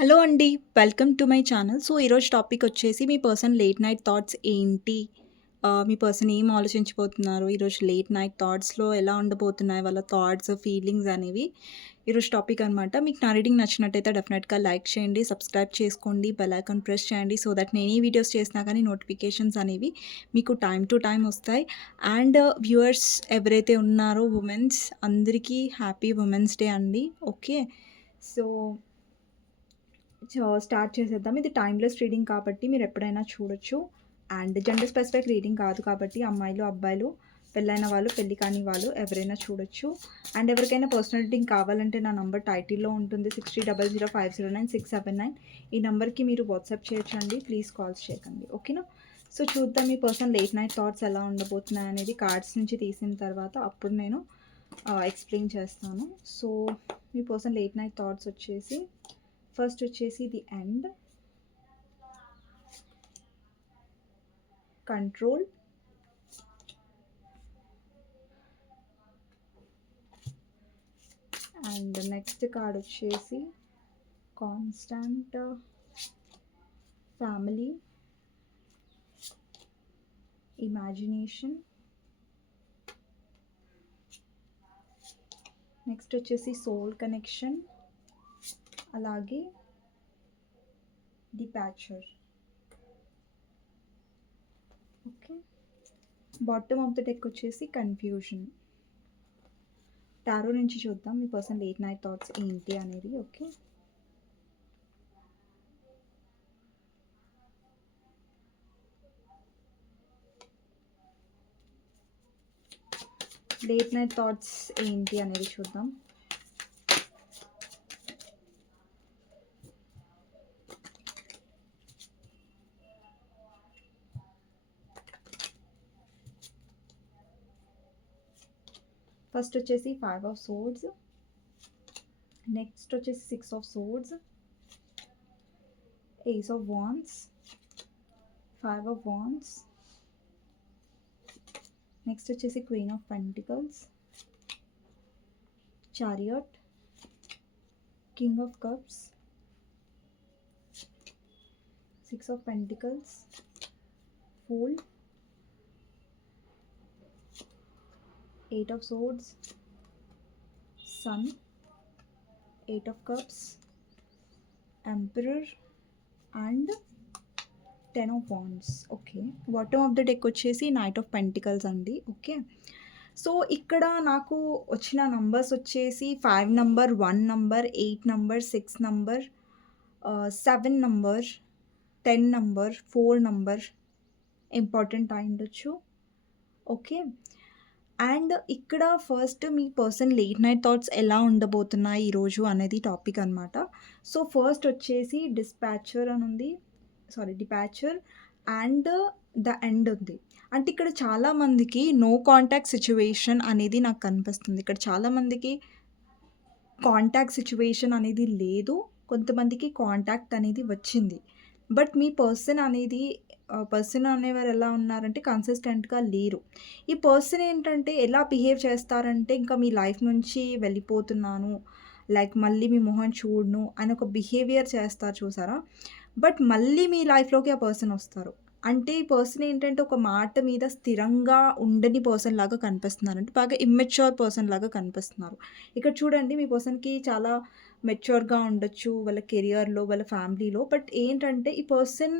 Hello అండి. Welcome to my channel. So, ఈరోజు topic వచ్చేసి మీ పర్సన్ లేట్ నైట్ థాట్స్ ఏంటి? మీ పర్సన్ ఏం ఆలోచించబోతున్నారు? ఈరోజు లేట్ నైట్ థాట్స్‌లో ఎలా ఉండబోతున్నాయి వాళ్ళ థాట్స్, ఫీలింగ్స్ అనేవి ఈరోజు టాపిక్ అనమాట. మీకు నా రీడింగ్ నచ్చినట్టయితే డెఫినెట్‌గా లైక్ చేయండి, సబ్స్క్రైబ్ చేసుకోండి, బెల్ ఐకాన్ ప్రెస్ చేయండి. సో దట్ నేను ఏ వీడియోస్ చేసినా కానీ నోటిఫికేషన్స్ అనేవి మీకు టైమ్ టు టైమ్ వస్తాయి. అండ్ వ్యూవర్స్ ఎవరైతే ఉన్నారో వుమెన్స్ అందరికీ హ్యాపీ వుమెన్స్ డే అండి. ఓకే. సో స్టార్ట్ చేసేద్దాం. ఇది టైమ్‌లెస్ రీడింగ్ కాబట్టి మీరెప్పుడైనా చూడొచ్చు. అండ్ జెండర్ స్పెసిఫిక్ రీడింగ్ కాదు కాబట్టి అమ్మాయిలు, అబ్బాయిలు, పెళ్ళైన వాళ్ళు, పెళ్లి కాని వాళ్ళు ఎవరైనా చూడొచ్చు. అండ్ ఎవరికైనా పర్సనల్ రీడింగ్ కావాలంటే నా నంబర్ టైటిల్‌లో ఉంటుంది. 6000509679. ఈ నంబర్‌కి మీరు వాట్సాప్ చేయొచ్చండి. ప్లీజ్ కాల్స్ చేయకండి. ఓకేనా? సో చూద్దాం మీ పర్సన్ లేట్ నైట్ థాట్స్ ఎలా ఉండబోతున్నాయి అనేది కార్డ్స్ నుంచి తీసిన తర్వాత అప్పుడు నేను ఎక్స్‌ప్లెయిన్ చేస్తాను. సో మీ పర్సన్ లేట్ నైట్ థాట్స్ వచ్చేసి ఫస్ట్ వచ్చేసి the end, control, and next card వచ్చేసి కాన్స్టెంట్, ఫ్యామిలీ, ఇమాజినేషన్, నెక్స్ట్ వచ్చేసి సోల్ కనెక్షన్, అలాగే departure. Okay. Bottom of the deck వచ్చేసి కన్ఫ్యూజన్. టారో నుంచి చూద్దాం మీ పర్సన్ లేట్ నైట్ థాట్స్ ఏంటి అనేది. ఓకే. లేట్ నైట్ థాట్స్ ఏంటి అనేది చూద్దాం. ఫస్ట్ వచ్చేసి 5 ఆఫ్ సోర్డ్స్, నెక్స్ట్ వచ్చేసి 6 of swords, ace of wands, 5 of wands, next వచ్చేసి queen of pentacles, chariot, king of cups, 6 of pentacles, fool, 8 of swords, sun, 8 of cups, emperor and 10 of wands. Okay. Bottom of the deck వచ్చేసి knight of pentacles అండి. Okay. So ఇక్కడ నాకు వచ్చిన numbers వచ్చేసి 5 number, 1 number, 8 number, 6 number, 7 number, 10 number, 4 number important అయి ఉండొచ్చు. Okay. And ఇక్కడ first మీ person late night thoughts ఎలా ఉండబోతున్నాయి ఈరోజు అనేది టాపిక్ అనమాట. సో ఫస్ట్ వచ్చేసి డిస్పాచర్ అని ఉంది, డిపాచర్ అండ్ ద ఎండ్ ఉంది. అంటే ఇక్కడ చాలామందికి నో కాంటాక్ట్ సిచ్యువేషన్ అనేది నాకు కనిపిస్తుంది. ఇక్కడ చాలామందికి కాంటాక్ట్ సిచ్యువేషన్ అనేది లేదు, కొంతమందికి కాంటాక్ట్ అనేది వచ్చింది. బట్ మీ పర్సన్ అనేవారు ఎలా ఉన్నారంటే కన్సిస్టెంట్‌గా లేరు. ఈ పర్సన్ ఏంటంటే ఎలా బిహేవ్ చేస్తారంటే ఇంకా మీ లైఫ్ నుంచి వెళ్ళిపోతున్నాను, లైక్ మళ్ళీ మీ మొహం చూడను అని ఒక బిహేవియర్ చేస్తారు చూసారా? బట్ మళ్ళీ మీ లైఫ్‌లోకి ఆ పర్సన్ వస్తారు. అంటే ఈ పర్సన్ ఏంటంటే ఒక మాట మీద స్థిరంగా ఉండని పర్సన్ లాగా కనిపిస్తున్నారు. అంటే బాగా ఇమ్మెచ్యూర్ పర్సన్ లాగా కనిపిస్తున్నారు. ఇక్కడ చూడండి మీ పర్సన్‌కి చాలా మెచ్యూర్‌గా ఉండొచ్చు వాళ్ళ కెరియర్‌లో, వాళ్ళ ఫ్యామిలీలో. బట్ ఏంటంటే ఈ పర్సన్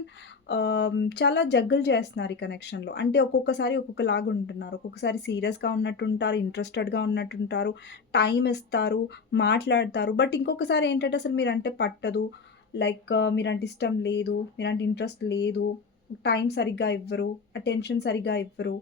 చాలా జగ్గులు చేస్తున్నారు ఈ కనెక్షన్‌లో. అంటే ఒక్కొక్కసారి ఒక్కొక్కలాగా ఉంటున్నారు. ఒక్కొక్కసారి సీరియస్‌గా ఉన్నట్టుంటారు, ఇంట్రెస్టెడ్‌గా ఉన్నట్టుంటారు, టైమ్ ఇస్తారు, మాట్లాడతారు. బట్ ఇంకొకసారి ఏంటంటే అసలు మీరంటే పట్టదు. లైక్ మీరంటే ఇష్టం లేదు, మీరంటే ఇంట్రెస్ట్ లేదు, టైం సరిగ్గా ఇవ్వరు, అటెన్షన్ సరిగ్గా ఇవ్వరు.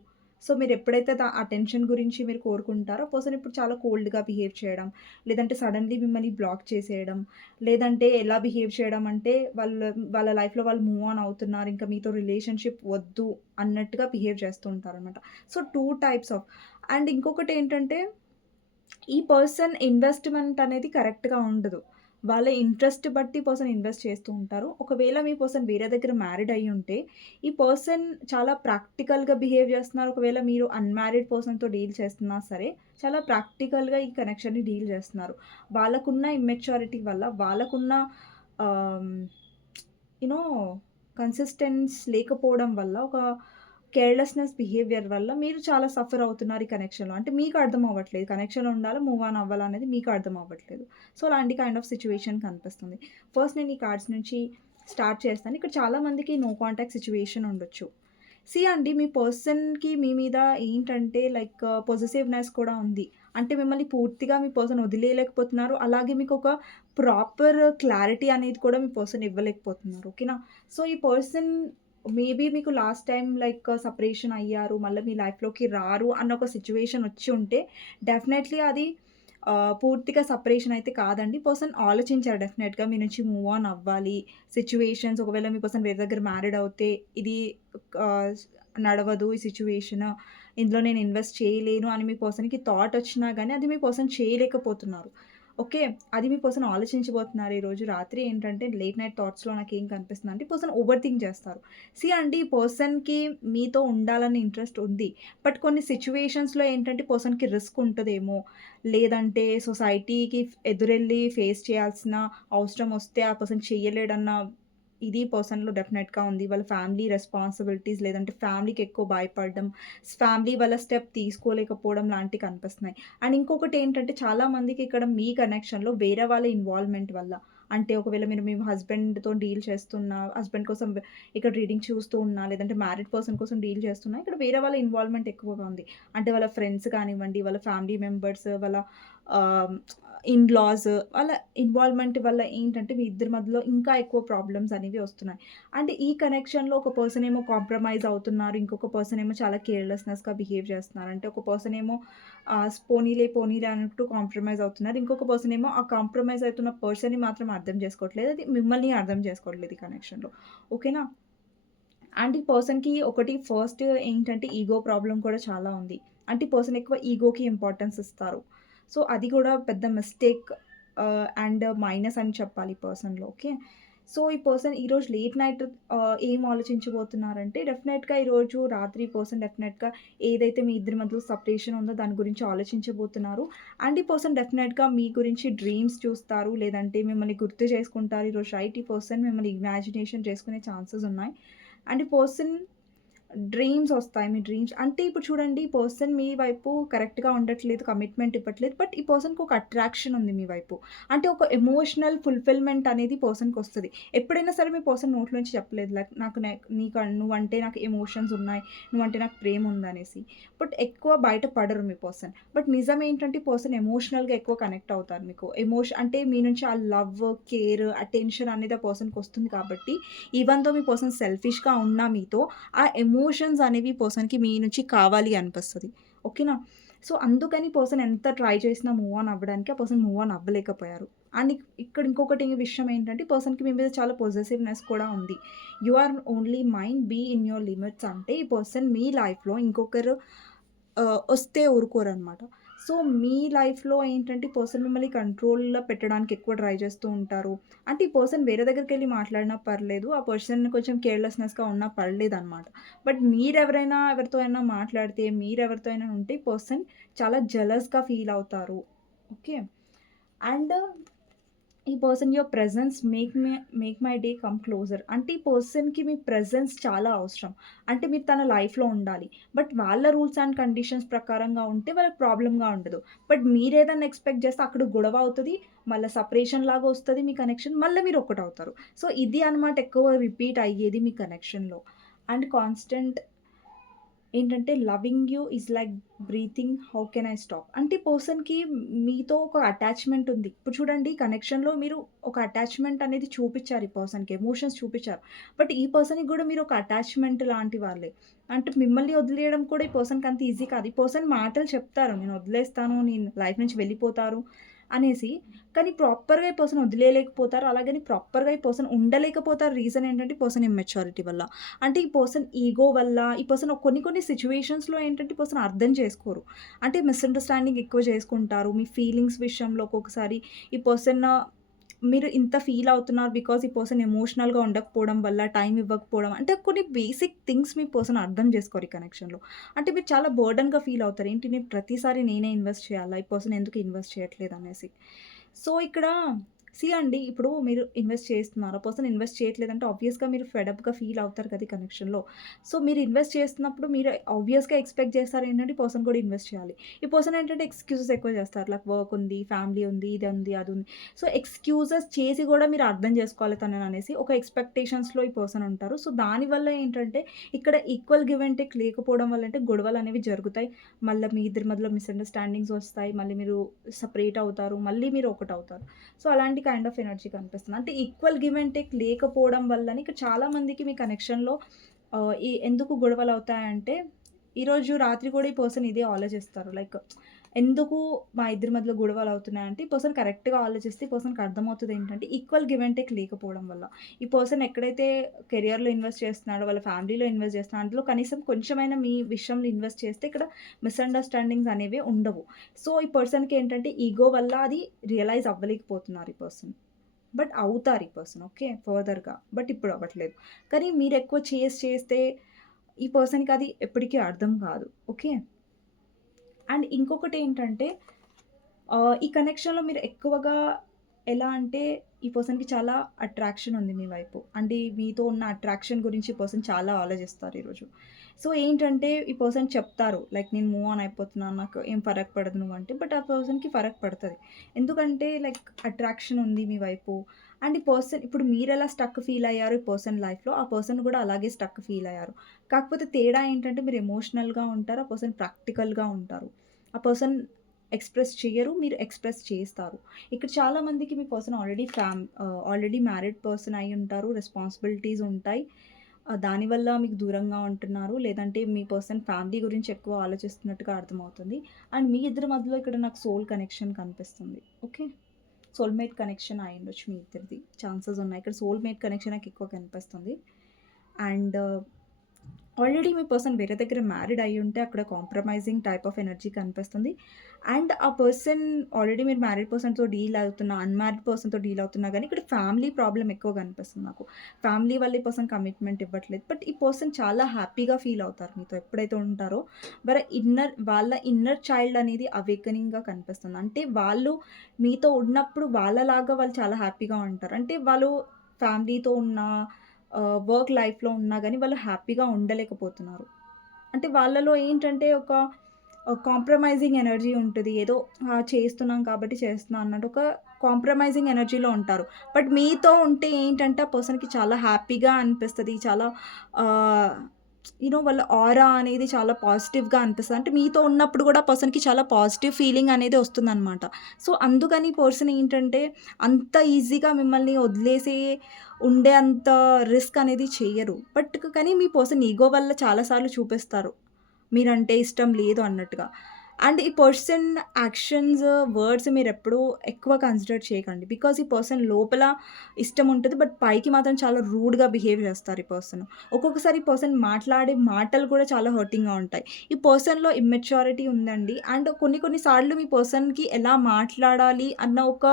సో మీరెప్పుడైతే అటెన్షన్ గురించి మీరు కోరుకుంటారో పర్సన్ ఇప్పుడు చాలా కోల్డ్‌గా బిహేవ్ చేయడం, లేదంటే సడెన్‌లీ మిమ్మల్ని బ్లాక్ చేసేయడం, లేదంటే ఎలా బిహేవ్ చేయడం అంటే వాళ్ళ లైఫ్‌లో వాళ్ళు మూవ్ ఆన్ అవుతున్నారు, ఇంకా మీతో రిలేషన్‌షిప్ వద్దు అన్నట్టుగా బిహేవ్ చేస్తూ ఉంటారనమాట. So 2 types of. అండ్ ఇంకొకటేంటంటే ఈ పర్సన్ ఇన్వెస్ట్‌మెంట్ అనేది కరెక్ట్‌గా ఉండదు. వాళ్ళ ఇంట్రెస్ట్ బట్టి పర్సన్ ఇన్వెస్ట్ చేస్తూ ఉంటారు. ఒకవేళ మీ పర్సన్ వేరే దగ్గర మ్యారీడ్ అయ్యుంటే, ఈ పర్సన్ చాలా ప్రాక్టికల్‌గా బిహేవ్ చేస్తున్నారు. ఒకవేళ మీరు అన్‌మ్యారీడ్ పర్సన్‌తో డీల్ చేస్తున్నా సరే, చాలా ప్రాక్టికల్‌గా ఈ కనెక్షన్‌ని డీల్ చేస్తున్నారు. వాళ్ళకున్న ఇమ్మెచ్యూరిటీ వల్ల, వాళ్ళకున్న ఆహ్, యూ నో కన్సిస్టెన్స్ లేకపోవడం వల్ల, ఒక కేర్‌లెస్‌నెస్ బిహేవియర్ వల్ల మీరు చాలా సఫర్ అవుతున్నారు ఈ కనెక్షన్‌లో. అంటే మీకు అర్థం అవ్వట్లేదు. కనెక్షన్‌లో ఉండాలా, మూవ్ ఆన్ అవ్వాలా అనేది మీకు అర్థం అవ్వట్లేదు. సో, అలాంటి కైండ్ ఆఫ్ సిట్యుయేషన్ కనిపిస్తుంది. ఫస్ట్ నేను ఈ కార్డ్స్ నుంచి స్టార్ట్ చేస్తాను. ఇక్కడ చాలా మందికి నో కాంటాక్ట్ సిట్యుయేషన్ ఉండొచ్చు. అండి, మీ పర్సన్‌కి మీ మీద ఏంటంటే లైక్ పొసెసివ్‌నెస్ కూడా ఉంది. అంటే మిమ్మల్ని పూర్తిగా మీ పర్సన్ వదిలేయలేకపోతున్నారు. అలాగే మీకొక ప్రాపర్ క్లారిటీ అనేది కూడా మీ పర్సన్ ఇవ్వలేకపోతున్నారు. ఓకేనా? సో, ఈ పర్సన్ మేబీ మీకు లాస్ట్ టైమ్ లైక్ సెపరేషన్ అయ్యారు. మళ్ళీ మీ లైఫ్‌లోకి రారు అన్న ఒక సిట్యుయేషన్ వచ్చి ఉంటే డెఫినైట్‌లీ అది పూర్తిగా సెపరేషన్ అయితే కాదండి. పర్సన్ ఆలోచించారు డెఫినెట్‌గా మీ నుంచి మూవ్ ఆన్ అవ్వాలి. సిట్యుయేషన్స్ ఒకవేళ మీ పర్సన్ వేరే దగ్గర మ్యారీడ్ అవుతే ఇది ఆహ్, నడవదు ఈ సిట్యుయేషన్. ఇందులో నేను ఇన్వెస్ట్ చేయలేను అని మీ పర్సన్‌కి థాట్ వచ్చినా గాని అది మీ పర్సన్ చేయలేకపోతున్నారు. ఓకే. అది మీ పర్సన్ ఆలోచించబోతున్నారు ఈరోజు రాత్రి. ఏంటంటే లేట్ నైట్ థాట్స్‌లో నాకేం కనిపిస్తుందంటే పర్సన్ ఓవర్ థింక్ చేస్తారు. అండి, ఈ పర్సన్‌కి మీతో ఉండాలని ఇంట్రెస్ట్ ఉంది. బట్ కొన్ని సిట్యుయేషన్స్‌లో ఏంటంటే పర్సన్‌కి రిస్క్ ఉంటదేమో, లేదంటే సొసైటీకి ఎదురెళ్లి ఫేస్ చేయాల్సిన అవసరం వస్తే ఆ పర్సన్ చెయ్యలేడన్న ఇది పర్సన్‌లో డెఫినెట్‌గా ఉంది. వాళ్ళ ఫ్యామిలీ రెస్పాన్సిబిలిటీస్ లేదంటే ఫ్యామిలీకి ఎక్కువ భయపడడం, ఫ్యామిలీ వాళ్ళ స్టెప్ తీసుకోలేకపోవడం లాంటివి కనిపిస్తున్నాయి. అండ్ ఇంకొకటేంటంటే చాలా మందికి ఇక్కడ మీ కనెక్షన్‌లో వేరే వాళ్ళ ఇన్వాల్వ్‌మెంట్ వల్ల, అంటే ఒకవేళ మీరు మీ హస్బెండ్‌తో డీల్ చేస్తున్నా, హస్బెండ్ కోసం ఇక్కడ రీడింగ్ చూస్తూ ఉన్నా, లేదంటే మ్యారీడ్ పర్సన్ కోసం డీల్ చేస్తున్నా, ఇక్కడ వేరే వాళ్ళ ఇన్వాల్వ్‌మెంట్ ఎక్కువగా ఉంది. అంటే వాళ్ళ ఫ్రెండ్స్ కానివ్వండి, వాళ్ళ ఫ్యామిలీ మెంబర్స్, వాళ్ళ ఆహ్, ఇన్‌లాస్ వాళ్ళ ఇన్వాల్వ్‌మెంట్ వల్ల ఏంటంటే మీ ఇద్దరి మధ్యలో ఇంకా ఎక్కువ ప్రాబ్లమ్స్ అనేవి వస్తున్నాయి. అంటే ఈ కనెక్షన్‌లో ఒక పర్సన్ ఏమో కాంప్రమైజ్ అవుతున్నారు. ఇంకొక పర్సన్ ఏమో చాలా కేర్‌లెస్‌నెస్‌గా బిహేవ్ చేస్తున్నారు. అంటే ఒక పర్సన్ ఏమో పోనీలే, పోనీలే అన్నట్టు కాంప్రమైజ్ అవుతున్నారు. ఇంకొక పర్సన్ ఏమో ఆ కాంప్రమైజ్ అవుతున్న పర్సన్‌ని మాత్రం అర్థం చేసుకోవట్లేదు. అది మిమ్మల్ని అర్థం చేసుకోవట్లేదు ఈ కనెక్షన్‌లో. ఓకేనా? అండ్ ఈ పర్సన్‌కి ఒకటి ఫస్ట్ ఏంటంటే ఈగో ప్రాబ్లమ్ కూడా చాలా ఉంది. అంటే ఈ పర్సన్ ఎక్కువ ఈగోకి ఇంపార్టెన్స్ ఇస్తారు. సో, అది కూడా పెద్ద మిస్టేక్ అండ్ మైనస్ అని చెప్పాలి ఈ పర్సన్‌లో. ఓకే. సో, ఈ పర్సన్ ఈరోజు లేట్ నైట్ ఏం ఆలోచించబోతున్నారంటే డెఫినెట్‌గా ఈరోజు రాత్రి ఈ పర్సన్ డెఫినెట్‌గా ఏదైతే మీ ఇద్దరి మధ్యలో సెపరేషన్ ఉందో దాని గురించి ఆలోచించబోతున్నారు. అండ్ ఈ పర్సన్ డెఫినెట్‌గా మీ గురించి డ్రీమ్స్ చూస్తారు. లేదంటే మిమ్మల్ని గుర్తు చేసుకుంటారు. ఈరోజు రైట్ ఈ పర్సన్ మిమ్మల్ని ఇమాజినేషన్ చేసుకునే ఛాన్సెస్ ఉన్నాయి. అండ్ ఈ పర్సన్ డ్రీమ్స్ ఒస్తాయి. మీ డ్రీమ్స్ అంటే ఇప్పుడు చూడండి, ఈ పర్సన్ మీ వైపు కరెక్ట్‌గా ఉండట్లేదు, కమిట్మెంట్ ఇవ్వట్లేదు. బట్ ఈ పర్సన్‌కి ఒక అట్రాక్షన్ ఉంది మీ వైపు. అంటే ఒక ఎమోషనల్ ఫుల్‌ఫిల్‌మెంట్ అనేది పర్సన్‌కొస్తది. ఎప్పుడైనా సరే మీ పర్సన్ నోట్లోంచి చెప్పలేదు. లైక్ నాకు నీకు నువ్వంటే నాకు ఎమోషన్స్ ఉన్నాయి. నువ్వంటే నాకు ప్రేమ ఉందనేసి. బట్ ఎక్కువ బయట పడరు మీ పర్సన్. బట్ నిజం ఏంటంటే పర్సన్ ఎమోషనల్‌గా ఎక్కువ కనెక్ట్ అవుతారు మీకు. అంటే మీ నుంచి ఆ లవ్, కేర్, అటెన్షన్ అనేది ఆ పర్సన్‌కొస్తుంది కాబట్టి ఈవెన్ దో మీ పర్సన్ సెల్ఫిష్‌గా ఉన్నా మీతో ఆ ఎమోషన్స్ అనేవి పర్సన్‌కి మీ నుంచి కావాలి అనిపిస్తది. ఓకేనా? సో, అందుకని పర్సన్ ఎంత ట్రై చేసినా మూవ్ ఆన్ అవ్వడానికి ఆ పర్సన్ మూవ్ ఆన్ అవ్వలేకపోయారు. అండ్ ఇక్కడ ఇంకొకటి విషయం ఏంటంటే పర్సన్‌కి మీ మీద చాలా పొసెసివ్‌నెస్ కూడా ఉంది. You are only mind, be in your limits అంటే ఈ పర్సన్ మీ లైఫ్‌లో ఇంకొకరు వస్తే ఊరుకోరనమాట. సో, మీ లైఫ్‌లో ఏంటంటే ఈ పర్సన్ మిమ్మల్ని కంట్రోల్‌లో పెట్టడానికి ఎక్కువ ట్రై చేస్తూ ఉంటారు. అంటే ఈ పర్సన్ వేరే దగ్గరికెళ్లి మాట్లాడినా పర్లేదు. ఆ పర్సన్ కొంచెం కేర్‌లెస్‌నెస్‌గా ఉన్నా పర్లేదనమాట. బట్ మీరెవరైనా ఎవరితో అయినా మాట్లాడితే, మీరెవరితో అయినా ఉంటే ఈ పర్సన్ చాలా జెలస్‌గా ఫీల్ అవుతారు. ఓకే. అండ్ ఈ person your presence make my day come closer. అంటే ఈ పర్సన్‌కి మీ ప్రెజెన్స్ చాలా అవసరం. అంటే మీరు తన లైఫ్‌లో ఉండాలి. బట్ వాళ్ళ రూల్స్ అండ్ కండిషన్స్ ప్రకారంగా ఉంటే వాళ్ళకి ప్రాబ్లమ్‌గా ఉండదు. బట్ మీరేదన్నా ఎక్స్‌పెక్ట్ చేస్తే అక్కడ గొడవ అవుతది. మళ్ళా సెపరేషన్ లాగా వస్తది మీ కనెక్షన్. మళ్ళా మీరు ఒకటవుతారు. సో, ఇది అన్నమాట ఎక్కువ రిపీట్ అయ్యేది మీ కనెక్షన్‌లో. అండ్ కాన్స్టెంట్ ఏంటంటే loving you is like breathing how can I stop. అంటే పర్సన్‌కి మీతో ఒక అటాచ్‌మెంట్ ఉంది. ఇప్పుడు చూడండి, కనెక్షన్‌లో మీరు ఒక అటాచ్‌మెంట్ అనేది చూపిచ్చారు ఈ పర్సన్‌కి. ఎమోషన్స్ చూపిచ్చారు. బట్ ఈ పర్సన్‌కి గూడా మీరు ఒక అటాచ్‌మెంట్ లాంటి వాళ్ళే. అంటే మిమ్మల్ని వదిలేయడం కూడా ఈ పర్సన్‌కి అంత ఈజీ కాదు. ఈ పర్సన్ మాటలు చెప్తారు. నేను వదిలేస్తాను, నేను లైఫ్ నుంచి వెళ్ళిపోతారు అనేసి. కానీ ప్రాపర్‌గా ఈ పర్సన్ వదిలేయలేకపోతారు. అలాగని ప్రాపర్‌గా ఈ పర్సన్ ఉండలేకపోతారు. రీజన్ ఏంటంటే ఈ పర్సన్ ఇమ్మెచ్యూరిటీ వల్ల. అంటే ఈ పర్సన్ ఈగో వల్ల, ఈ పర్సన్ కొన్ని కొన్ని సిట్యుయేషన్స్‌లో ఏంటంటే ఈ పర్సన్ అర్థం చేసుకోరు. అంటే మిస్‌అండర్‌స్టాండింగ్ ఎక్కువ చేసుకుంటారు. మీ ఫీలింగ్స్ విషయంలో ఒక్కొక్కసారి ఈ పర్సన్ మీరు ఇంత ఫీల్ అవుతున్నారు బికాజ్ ఈ పర్సన్ ఎమోషనల్‌గా ఉండకపోవడం వల్ల, టైమ్ ఇవ్వకపోవడం, అంటే కొన్ని బేసిక్ థింగ్స్ మీ పర్సన్ అర్థం చేసుకోరు ఈ కనెక్షన్‌లో. అంటే మీరు చాలా బర్డెన్‌గా ఫీల్ అవుతారు. నేను ప్రతిసారి నేనే ఇన్వెస్ట్ చేయాలా? ఈ పర్సన్ ఎందుకు ఇన్వెస్ట్ చేయట్లేదు అనేసి. సో, ఇక్కడ అండి, ఇప్పుడు మీరు ఇన్వెస్ట్ చేస్తున్నారు. ఆ పర్సన్ ఇన్వెస్ట్ చేయట్లేదంటే ఆబ్వియస్‌గా మీరు ఫెడప్‌గా ఫీల్ అవుతారు కదా! ఈ కనెక్షన్‌లో. సో, మీరు ఇన్వెస్ట్ చేస్తున్నప్పుడు మీరు ఆబ్వియస్‌గా ఎక్స్‌పెక్ట్ చేస్తారు ఏంటంటే, ఈ పర్సన్ కూడా ఇన్వెస్ట్ చేయాలి. ఈ పర్సన్ ఏంటంటే ఎక్స్‌క్యూజెస్ ఎక్కువ చేస్తారు. లైక్ వర్క్ ఉంది, ఫ్యామిలీ ఉంది, ఇది ఉంది, అది ఉంది. సో, ఎక్స్‌క్యూజెస్ చేసి కూడా మీరు అర్థం చేసుకోవాలి తనననేసి ఒక ఎక్స్‌పెక్టేషన్స్‌లో ఈ పర్సన్ ఉంటారు. సో, దానివల్ల ఏంటంటే ఇక్కడ ఈక్వల్ గివ్ అండ్ టేక్ లేకపోవడం వల్ల అంటే గొడవలనేవి జరుగుతాయి. మళ్ళా మీ ఇద్దరి మధ్యలో మిస్‌అండర్‌స్టాండింగ్స్ వస్తాయి. మళ్ళీ మీరు సెపరేట్ అవుతారు. మళ్ళీ మీరు ఒకటవుతారు. సో, అలాంటి కైండ్ ఆఫ్ ఎనర్జీ కనిపిస్తుంది. అంటే ఈక్వల్ గివ్ అండ్ టేక్ లేకపోవడం వల్లనే ఇక్కడ చాలా మందికి మీ కనెక్షన్‌లో ఎందుకు గొడవలవుతాయంటే, ఈరోజు రాత్రి కూడా ఈ పర్సన్ ఇదే ఆలోచిస్తారు. లైక్ ఎందుకు మా ఇద్దరి మధ్యలో గొడవలవుతున్నాయంటే, ఈ పర్సన్ కరెక్ట్‌గా ఆలోచిస్తే ఈ పర్సన్‌కి అర్థమవుతది ఏంటంటే, ఈక్వల్ గివ్ అండ్ టేక్ లేకపోవడం వల్ల. ఈ పర్సన్ ఎక్కడైతే కెరియర్‌లో ఇన్వెస్ట్ చేస్తున్నాడో, వాళ్ళ ఫ్యామిలీలో ఇన్వెస్ట్ చేస్తున్నాడో, అందులో కనీసం కొంచెమైనా మీ విషయంలో ఇన్వెస్ట్ చేస్తే ఇక్కడ మిస్‌అండర్‌స్టాండింగ్స్ అనేవి ఉండవు. సో, ఈ పర్సన్‌కి ఏంటంటే ఈగో వల్ల అది రియలైజ్ అవ్వలేకపోతున్నారు ఈ పర్సన్. బట్ అవుతారు ఈ పర్సన్. ఓకే. ఫర్దర్‌గా. బట్ ఇప్పుడు అవ్వట్లేదు. కానీ మీరెక్కువ చేస్తే ఈ పర్సన్‌కి అది ఎప్పటికీ అర్థం కాదు. ఓకే. అండ్ ఇంకొకటేంటంటే ఈ కనెక్షన్‌లో మీరు ఎక్కువగా ఎలా అంటే ఈ పర్సన్‌కి చాలా అట్రాక్షన్ ఉంది మీ వైపు. అంటే మీతో ఉన్న అట్రాక్షన్ గురించి ఈ పర్సన్ చాలా ఆలోచిస్తారు ఈరోజు. సో, ఏంటంటే ఈ పర్సన్ చెప్తారు లైక్ నేను మూవ్ ఆన్ అయిపోతున్నాను. నాకు ఏం ఫరక్ పడదు నువ్వంటే. బట్ ఆ పర్సన్‌కి ఫరక్ పడతది. ఎందుకంటే లైక్ అట్రాక్షన్ ఉంది మీ వైపు. అండ్ ఈ పర్సన్ ఇప్పుడు మీరెలా స్టక్ ఫీల్ అయ్యారో ఈ పర్సన్ లైఫ్‌లో ఆ పర్సన్ కూడా అలాగే స్టక్ ఫీల్ అయ్యారు. కాకపోతే తేడా ఏంటంటే మీరు ఎమోషనల్‌గా ఉంటారు. ఆ పర్సన్ ప్రాక్టికల్‌గా ఉంటారు. ఆ పర్సన్ ఎక్స్‌ప్రెస్ చెయ్యరు. మీరు ఎక్స్‌ప్రెస్ చేస్తారు. ఇక్కడ చాలా మందికి మీ పర్సన్ ఆల్రెడీ మ్యారీడ్ పర్సన్ అయ్యుంటారు. రెస్పాన్సిబిలిటీస్ ఉంటాయి. దానివల్ల మీకు దూరంగా ఉంటున్నారు. లేదంటే మీ పర్సన్ ఫ్యామిలీ గురించి ఎక్కువ ఆలోచిస్తున్నట్టుగా అర్థమవుతుంది. అండ్ మీ ఇద్దరి మధ్యలో ఇక్కడ నాకు సోల్ కనెక్షన్ కనిపిస్తుంది. ఓకే. సోల్‌మేట్ కనెక్షన్ అయ్యుండొచ్చు మీ ఇద్దరిది. ఛాన్సెస్ ఉన్నాయి. ఇక్కడ సోల్‌మేట్ కనెక్షన్ నాకు ఎక్కువ కనిపిస్తుంది. అండ్ ఆల్రెడీ మీ పర్సన్ వేరే దగ్గర మ్యారీడ్ అయ్యుంటే అక్కడ కాంప్రమైజింగ్ టైప్ ఆఫ్ ఎనర్జీ కనిపిస్తుంది. అండ్ ఆ పర్సన్ ఆల్రెడీ మీరు మ్యారీడ్ పర్సన్‌తో డీల్ అవుతున్నా, అన్‌మ్యారీడ్ పర్సన్‌తో డీల్ అవుతున్నా గానీ ఇక్కడ ఫ్యామిలీ ప్రాబ్లమ్ ఎక్కువ కనిపిస్తుంది నాకు. ఫ్యామిలీ వల్ల ఈ పర్సన్ కమిట్మెంట్ ఇవ్వట్లేదు. బట్ ఈ పర్సన్ చాలా హ్యాపీగా ఫీల్ అవుతారు మీతో ఎప్పుడైతే ఉంటారో. వాళ్ళ ఇన్నర్ చైల్డ్ అనేది అవేకెనింగ్‌గా కనిపిస్తుంది. అంటే వాళ్ళు మీతో ఉన్నప్పుడు వాళ్ళలాగా వాళ్ళు చాలా హ్యాపీగా ఉంటారు. అంటే వాళ్ళు ఫ్యామిలీతో ఉన్న వర్క్ లైఫ్‌లో ఉన్నా గానీ వాళ్ళు హ్యాపీగా ఉండలేకపోతున్నారు. అంటే వాళ్ళలో ఏంటంటే ఒక కాంప్రమైజింగ్ ఎనర్జీ ఉంటది. ఏదో చేస్తున్నాం కాబట్టి చేస్తున్నా అన్నట్టు ఒక కాంప్రమైజింగ్ ఎనర్జీలో ఉంటారు. బట్ మీతో ఉంటే ఏంటంటే ఆ పర్సన్‌కి చాలా హ్యాపీగా అనిపిస్తది. చాలా ఆహ్, వాళ్ళ ఆరా అనేది చాలా పాజిటివ్‌గా అనిపిస్తది. అంటే మీతో ఉన్నప్పుడు గూడా పర్సన్‌కి చాలా పాజిటివ్ ఫీలింగ్ అనేది వస్తుందనమాట. సో, అందుకని పర్సన్ ఏంటంటే అంత ఈజీగా మిమ్మల్ని వదిలేసి ఉండే అంత రిస్క్ అనేది చెయ్యరు. కానీ మీ పర్సన్ ఇగో వల్ల చాలా సార్లు చూపిస్తారు. మీరంటే ఇష్టం లేదు అన్నట్టుగా. అండ్ ఈ పర్సన్ యాక్షన్స్, వర్డ్స్ మీరెప్పుడూ ఎక్కువ కన్సిడర్ చేయకండి. బికాజ్ ఈ పర్సన్ లోపల ఇష్టం ఉంటది. బట్ పైకి మాత్రం చాలా రూడ్‌గా బిహేవ్ చేస్తారు ఈ పర్సన్. ఒక్కొక్కసారి ఈ పర్సన్ మాట్లాడే మాటలు కూడా చాలా హర్టింగ్‌గా ఉంటాయి. ఈ పర్సన్‌లో ఇమ్మెచ్యూరిటీ ఉందండి. అండ్ కొన్ని కొన్ని సార్లు మీ పర్సన్‌కి ఎలా మాట్లాడాలి అన్న ఒక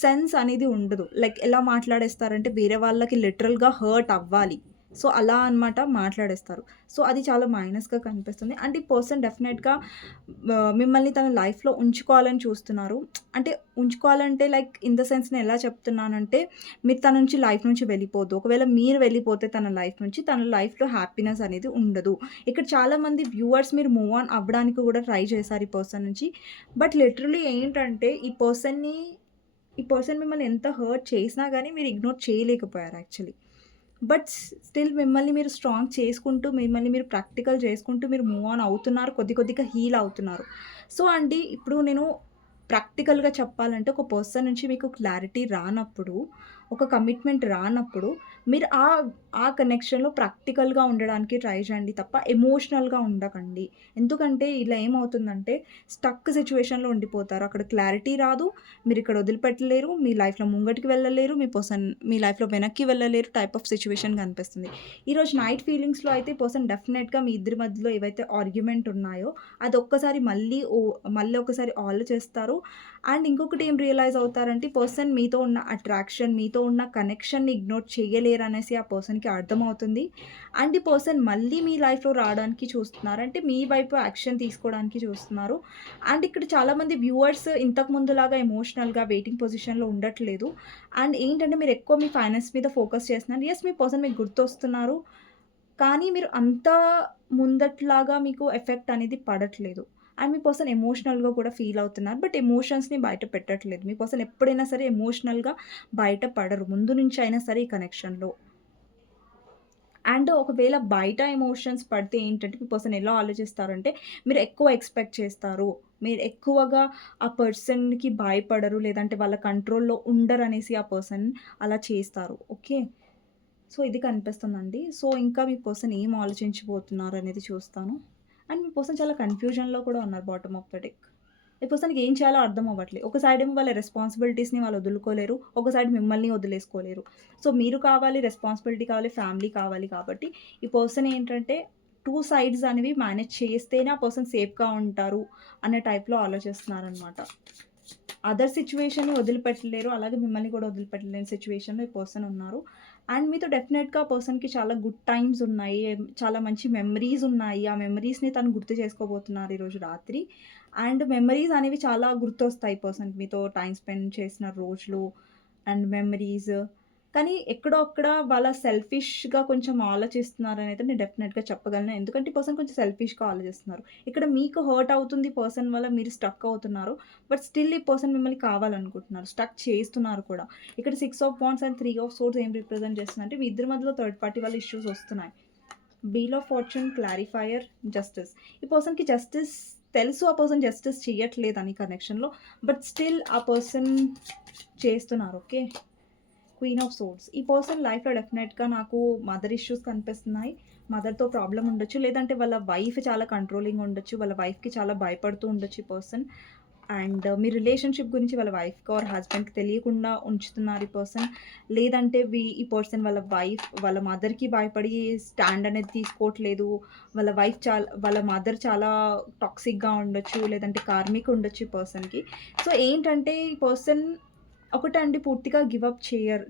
సెన్స్ అనేది ఉండదు. లైక్ ఎలా మాట్లాడేస్తారంటే వేరే వాళ్ళకి లిటరల్‌గా హర్ట్ అవ్వాలి. సో, అలా అన్నమాట మాట్లాడేస్తారు. సో, అది చాలా మైనస్‌గా కనిపిస్తుంది. అండ్ ఈ పర్సన్ డెఫినెట్‌గా మిమ్మల్ని తన లైఫ్‌లో ఉంచుకోవాలని చూస్తున్నారు. అంటే ఉంచుకోవాలంటే లైక్ ఇన్ ద సెన్స్ నేను ఎలా చెప్తున్నానంటే, మీరు తన నుంచి లైఫ్ నుంచి వెళ్ళిపోద్దు. ఒకవేళ మీరు వెళ్ళిపోతే తన లైఫ్ నుంచి, తన లైఫ్‌లో హ్యాపీనెస్ అనేది ఉండదు. ఇక్కడ చాలామంది వ్యూవర్స్ మీరు మూవ్ ఆన్ అవ్వడానికి కూడా ట్రై చేశారు ఈ పర్సన్ నుంచి. బట్ లిటరల్లీ ఏంటంటే ఈ పర్సన్ మిమ్మల్ని ఎంత హర్ట్ చేసినా గానీ మీరు ఇగ్నోర్ చేయలేకపోయారు యాక్చువల్లీ. బట్ స్టిల్ మిమ్మల్ని మీరు స్ట్రాంగ్ చేసుకుంటూ, మిమ్మల్ని మీరు ప్రాక్టికల్ చేసుకుంటూ మీరు మూవ్ ఆన్ అవుతున్నారు. కొద్ది కొద్దిగా హీల్ అవుతున్నారు. సో, అండి ఇప్పుడు నేను ప్రాక్టికల్‌గా చెప్పాలంటే ఒక పర్సన్ నుంచి మీకు క్లారిటీ రానప్పుడు, ఒక కమిట్మెంట్ రానప్పుడు మీరు ఆ కనెక్షన్‌లో ప్రాక్టికల్‌గా ఉండడానికి ట్రై చేయండి తప్ప ఎమోషనల్‌గా ఉండకండి. ఎందుకంటే ఇలా ఏమవుతుందంటే స్టక్ సిట్యుయేషన్‌లో ఉండిపోతారు. అక్కడ క్లారిటీ రాదు. మీరిక్కడ వదిలిపెట్టలేరు. మీ లైఫ్‌లో ముంగటికి వెళ్ళలేరు. మీ పర్సన్ మీ లైఫ్‌లో వెనక్కి వెళ్ళలేరు టైప్ ఆఫ్ సిట్యుయేషన్ కనిపిస్తుంది. ఈరోజు నైట్ ఫీలింగ్స్‌లో అయితే పర్సన్ డెఫినెట్‌గా మీ ఇద్దరి మధ్యలో ఏవైతే ఆర్గ్యుమెంట్ ఉన్నాయో అది ఒక్కసారి మళ్ళీ ఒకసారి ఆలోచిస్తారు. అవుతారు. అండ్ ఇంకొకటి ఏం రియలైజ్ అవుతారంటే పర్సన్ మీతో ఉన్న అట్రాక్షన్, మీతో ఉన్న కనెక్షన్‌ని ఇగ్నోర్ చేయలేరనేసి ఆ పర్సన్‌కి అర్థమవుతుంది. అండ్ ఈ పర్సన్ మళ్ళీ మీ లైఫ్‌లో రావడానికి చూస్తున్నారు. అంటే మీ వైపు యాక్షన్ తీసుకోవడానికి చూస్తున్నారు. అండ్ ఇక్కడ చాలామంది వ్యూవర్స్ ఇంతకు ముందులాగా ఎమోషనల్‌గా వెయిటింగ్ పొజిషన్‌లో ఉండట్లేదు. అండ్ ఏంటంటే మీరు ఎక్కువ మీ ఫైనాన్స్ మీద ఫోకస్ చేస్తున్నారు. యెస్, మీ పర్సన్ మీకు గుర్తొస్తున్నారు. కానీ మీరు అంత ముందట్లాగా మీకు ఎఫెక్ట్ అనేది పడట్లేదు. అండ్ మీ పర్సన్ ఎమోషనల్‌గా కూడా ఫీల్ అవుతున్నారు. బట్ ఎమోషన్స్‌ని బయట పెట్టట్లేదు. మీ పర్సన్ ఎప్పుడైనా సరే ఎమోషనల్‌గా బయట పడరు. ముందు నుంచి అయినా సరే ఈ కనెక్షన్‌లో. అండ్ ఒకవేళ బయట ఎమోషన్స్ పడితే ఏంటంటే మీ పర్సన్ ఎలా ఆలోచిస్తారంటే మీరు ఎక్కువ ఎక్స్‌పెక్ట్ చేస్తారు. మీరు ఎక్కువగా ఆ పర్సన్‌కి భయపడరు. లేదంటే వాళ్ళ కంట్రోల్‌లో ఉండరనేసి ఆ పర్సన్ అలా చేస్తారు. ఓకే. సో, ఇది కనిపిస్తుందండి. సో, ఇంకా మీ పర్సన్ ఏం ఆలోచించబోతున్నారనేది చూస్తాను. అండ్ మీ పర్సన్ చాలా కన్‌ఫ్యూజన్‌లో కూడా ఉన్నారు బాటమ్ ఆఫ్ ద డెక్. ఈ పర్సన్‌కి ఏం చేయాలో అర్థం అవ్వట్లే. ఒక సైడ్ ఏమో వాళ్ళ రెస్పాన్సిబిలిటీస్‌ని వాళ్ళు వదులుకోలేరు. ఒక సైడ్ మిమ్మల్ని వదిలేసుకోలేరు. సో, మీరు కావాలి, రెస్పాన్సిబిలిటీ కావాలి, ఫ్యామిలీ కావాలి కాబట్టి ఈ పర్సన్ ఏంటంటే 2 సైడ్స్ అనేవి మేనేజ్ చేస్తేనే ఆ పర్సన్ సేఫ్‌గా ఉంటారు అనే టైప్‌లో ఆలోచిస్తున్నారనమాట. అదర్ సిట్యుయేషన్‌ని వదిలిపెట్టలేరు. అలాగే మిమ్మల్ని కూడా వదిలిపెట్టలేని సిట్యుయేషన్‌లో ఈ పర్సన్ ఉన్నారు. అండ్ మీతో డెఫినెట్‌గా ఆ పర్సన్‌కి చాలా గుడ్ టైమ్స్ ఉన్నాయి. చాలా మంచి మెమరీస్ ఉన్నాయి. ఆ మెమరీస్‌ని తను గుర్తు చేసుకోబోతున్నారు ఈరోజు రాత్రి. అండ్ మెమరీస్ అనేవి చాలా గుర్తొస్తాయి పర్సన్‌కి మీతో టైమ్ స్పెండ్ చేసిన రోజులు అండ్ మెమరీస్. కానీ ఎక్కడో అక్కడ వాళ్ళ సెల్ఫిష్‌గా కొంచెం ఆలోచిస్తున్నారనైతే నేను డెఫినెట్‌గా చెప్పగలను. ఎందుకంటే ఈ పర్సన్ కొంచెం సెల్ఫిష్‌గా ఆలోచిస్తున్నారు. ఇక్కడ మీకు హర్ట్ అవుతుంది పర్సన్ వల్ల మీరు స్ట్రక్ అవుతున్నారు. బట్ స్టిల్ ఈ పర్సన్ మిమ్మల్ని కావాలనుకుంటున్నారు. స్టక్ చేస్తున్నారు కూడా. ఇక్కడ 6 of wands and 3 of swords ఏం రిప్రజెంట్ చేస్తుందంటే మీ ఇద్దరి మధ్యలో థర్డ్ పార్టీ వాళ్ళ ఇష్యూస్ వస్తున్నాయి. Wheel of fortune, clarifier, justice. ఈ పర్సన్‌కి జస్టిస్ తెలుసు ఆ పర్సన్ జస్టిస్ చెయ్యట్లేదని కనెక్షన్‌లో. బట్ స్టిల్ ఆ పర్సన్ చేస్తున్నారు. ఓకే. Queen of swords. ఈ పర్సన్ లైఫ్‌లో డెఫినెట్‌గా నాకు మదర్ ఇష్యూస్ కనిపిస్తున్నాయి. మదర్‌తో ప్రాబ్లమ్ ఉండొచ్చు. లేదంటే వాళ్ళ వైఫ్ చాలా కంట్రోలింగ్ ఉండొచ్చు. వాళ్ళ వైఫ్‌కి చాలా భయపడుతూ ఉండొచ్చు ఈ పర్సన్. అండ్ మీ రిలేషన్‌షిప్ గురించి వాళ్ళ వైఫ్‌కి ఆర్ హస్బెండ్‌కి తెలియకుండా ఉంచుతున్నారు ఈ పర్సన్. లేదంటే ఈ పర్సన్ వాళ్ళ వైఫ్ వాళ్ళ మదర్‌కి భయపడి స్టాండ్ అనేది తీసుకోవట్లేదు. వాళ్ళ మదర్ చాలా టాక్సిక్‌గా ఉండొచ్చు. లేదంటే కార్మిక్ ఉండొచ్చు ఈ పర్సన్‌కి. సో, ఏంటంటే ఈ పర్సన్ ఒకటండి పూర్తిగా గివ్ అప్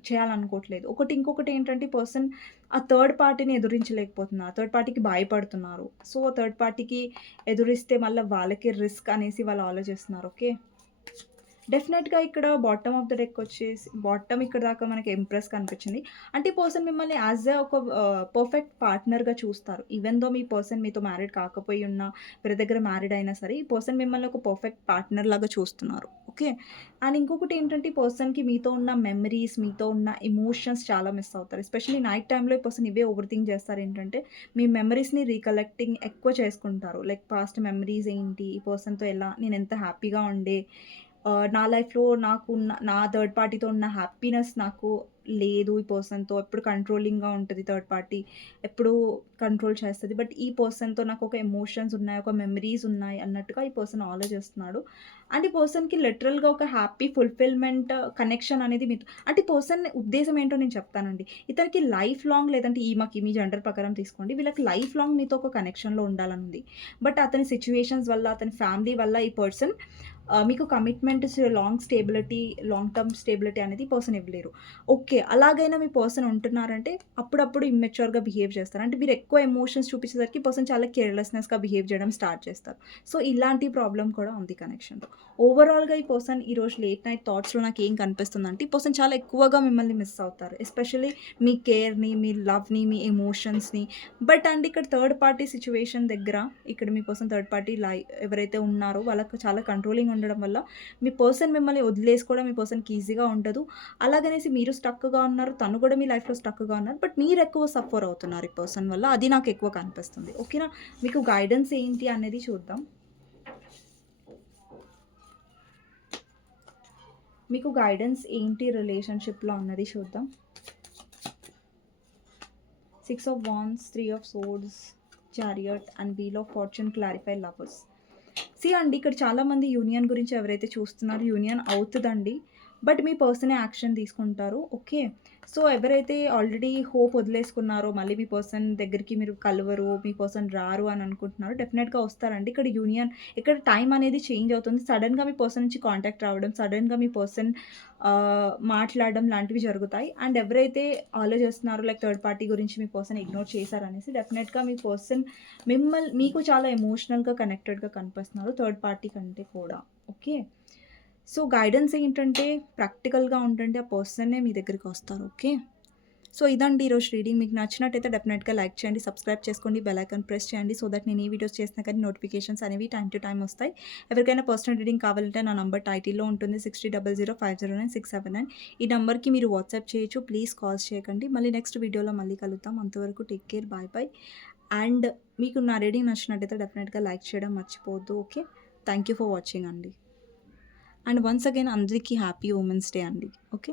చేయాలనుకోవట్లేదు. ఇంకొకటి ఏంటంటే పర్సన్ ఆ థర్డ్ పార్టీని ఎదురించలేకపోతున్నారు. థర్డ్ పార్టీకి భయపడుతున్నారు. సో, థర్డ్ పార్టీకి ఎదురిస్తే మళ్ళా వాళ్ళకే రిస్క్ అనేసి వాళ్ళు ఆలోచిస్తున్నారు. ఓకే. డెఫినెట్‌గా ఇక్కడ బాటమ్ ఆఫ్ ద డెక్ వచ్చేసి బాటమ్ ఇక్కడ దాకా మనకి ఎంప్రెస్ కనిపించింది. అంటే ఈ పర్సన్ మిమ్మల్ని యాస్ ఎ ఒక పర్ఫెక్ట్ పార్ట్నర్‌గా చూస్తారు. ఈవెన్ దో మీ పర్సన్ మీతో మ్యారీడ్ కాకపోయి ఉన్నా, వేరే దగ్గర మ్యారీడ్ అయినా సరే, ఈ పర్సన్ మిమ్మల్ని ఒక పర్ఫెక్ట్ పార్ట్నర్ లాగా చూస్తున్నారు. ఓకే. అండ్ ఇంకొకటి ఏంటంటే ఈ పర్సన్‌కి మీతో ఉన్న మెమరీస్, మీతో ఉన్న ఎమోషన్స్ చాలా మిస్ అవుతారు. ఎస్పెషల్లీ నైట్ టైమ్‌లో ఈ పర్సన్ ఇవే ఓవర్ థింక్ చేస్తారు ఏంటంటే, మీ మెమరీస్‌ని రీకలెక్టింగ్ ఎక్కువ చేసుకుంటారు. లైక్ పాస్ట్ మెమరీస్ ఏంటి? ఈ పర్సన్‌తో ఎలా నేనెంత హ్యాపీగా ఉండే నా లైఫ్‌లో నా థర్డ్ పార్టీతో ఉన్న హ్యాపీనెస్ నాకు లేదు ఈ పర్సన్‌తో. ఎప్పుడు కంట్రోలింగ్‌గా ఉంటది థర్డ్ పార్టీ. ఎప్పుడూ కంట్రోల్ చేస్తది. బట్ ఈ పర్సన్‌తో నాకొక ఎమోషన్స్ ఉన్నాయి, ఒక మెమరీస్ ఉన్నాయి అన్నట్టుగా ఈ పర్సన్ ఆలోచిస్తున్నాడు. అండ్ ఈ పర్సన్‌కి లిటరల్‌గా ఒక హ్యాపీ ఫుల్‌ఫిల్‌మెంట్ కనెక్షన్ అనేది మీతో అంటే ఈ పర్సన్ ఉద్దేశ్యం ఏంటో నేను చెప్తానండి. ఇతనికి లైఫ్ లాంగ్ లేదంటే ఈమెకి మీ జెండర్ ప్రకారం తీసుకోండి. వీళ్ళకి లైఫ్ లాంగ్ మీతో ఒక కనెక్షన్‌లో ఉండాలనుంది. బట్ అతని సిట్యుయేషన్స్ వల్ల, అతని ఫ్యామిలీ వల్ల ఈ పర్సన్ మీకు లాంగ్ టర్మ్ స్టేబిలిటీ అనేది ఈ పర్సన్ ఇవ్వలేరు. ఓకే. అలాగైనా మీ పర్సన్ ఉంటున్నారంటే అప్పుడప్పుడు ఇమ్మెచ్యూర్‌గా బిహేవ్ చేస్తారు. అంటే మీరు ఎక్కువ ఎమోషన్స్ చూపించేసరికి పర్సన్ చాలా కేర్‌లెస్‌నెస్‌గా బిహేవ్ చేయడం స్టార్ట్ చేస్తారు. సో, ఇలాంటి ప్రాబ్లమ్ కూడా ఉంది కనెక్షన్‌లో. ఓవరాల్‌గా ఈ పర్సన్ ఈరోజు లేట్ నైట్ థాట్స్‌లో నాకేం కనిపిస్తుందంటే ఈ పర్సన్ చాలా ఎక్కువగా మిమ్మల్ని మిస్ అవుతారు. ఎస్పెషల్లీ మీ కేర్‌ని, మీ లవ్‌ని, మీ ఎమోషన్స్‌ని. బట్ అండ్ ఇక్కడ థర్డ్ పార్టీ సిట్యుయేషన్ దగ్గర ఇక్కడ మీ పర్సన్ థర్డ్ పార్టీ ఎవరైతే ఉన్నారో వాళ్ళకి చాలా కంట్రోలింగ్ ఉండడం వల్ల మీ పర్సన్ మిమ్మల్ని వదిలేసుకోవడం మీ పర్సన్‌కి ఈజీగా ఉండదు. అలాగనేసి మీరు స్టక్‌గా ఉన్నారు. తను కూడా మీ లైఫ్‌లో స్టక్‌గా ఉన్నారు. బట్ మీరెక్కువ సఫర్ అవుతున్నారు ఈ పర్సన్ వల్ల. అది నాకెక్కువ కనిపిస్తుంది. ఓకేనా? మీకు గైడెన్స్ ఏంటి అనేది చూద్దాం. మీకు గైడెన్స్ ఏంటి రిలేషన్‌షిప్‌లో అన్నది చూద్దాం. 6 of wands, 3 of swords, chariot and wheel of fortune, clarify lovers. అండి ఇక్కడ చాలామంది యూనియన్ గురించి ఎవరైతే చూస్తున్నారో యూనియన్ అవుతదండి. బట్ మీ పర్సనే యాక్షన్ తీసుకుంటారు. ఓకే. సో, ఎవరైతే ఆల్రెడీ హోప్ వదిలేసుకున్నారో, మళ్ళీ మీ పర్సన్ దగ్గరికి మీరు కలవరు, మీ పర్సన్ రారు అని అనుకుంటున్నారో డెఫినెట్‌గా వస్తారండి. ఇక్కడ ఇక్కడ టైం అనేది చేంజ్ అవుతుంది. సడెన్‌గా మీ పర్సన్ నుంచి కాంటాక్ట్ రావడం, సడెన్‌గా మీ పర్సన్ మాట్లాడడం లాంటివి జరుగుతాయి. అండ్ ఎవరైతే ఆలోచిస్తున్నారో లైక్ థర్డ్ పార్టీ గురించి మీ పర్సన్ ఇగ్నోర్ చేశారనేసి డెఫినెట్‌గా మీ పర్సన్ మీకు చాలా ఎమోషనల్‌గా కనెక్టెడ్‌గా కనిపిస్తున్నారు థర్డ్ పార్టీ కంటే కూడా. ఓకే. సో, గైడెన్స్ ఏంటంటే ప్రాక్టికల్‌గా ఉండండి. ఆ పర్సనే మీ దగ్గరికొస్తారు. ఓకే. సో, ఇదండి ఈరోజు రీడింగ్. మీకు నచ్చినట్టయితే డెఫినెట్‌గా లైక్ చేయండి, సబ్స్క్రైబ్ చేసుకోండి, బెల్ ఐకాన్ ప్రెస్ చేయండి. సో దట్ నేను ఏ వీడియోస్ చేసినా కానీ నోటిఫికేషన్స్ అనేవి టైమ్ టు టైమ్ వస్తాయి. ఎవరికైనా పర్సనల్ రీడింగ్ కావాలంటే నా నంబర్ టైటిల్‌లో ఉంటుంది 6000509679. ఈ నంబర్‌కి మీరు వాట్సాప్ చేయొచ్చు. ప్లీజ్ కాల్స్ చేయకండి. మళ్ళీ నెక్స్ట్ వీడియోలో మళ్ళీ కలుద్దాం. అంతవరకు take care. Bye bye. And మీకు నా రీడింగ్ నచ్చినట్టయితే డెఫినెట్‌గా లైక్ చేయడం మర్చిపోవద్దు. Okay. Thank you for watching అండి. అండ్ వన్స్ అగైన్ అందరికీ హ్యాపీ ఉమెన్స్ డే అండి. ఓకే.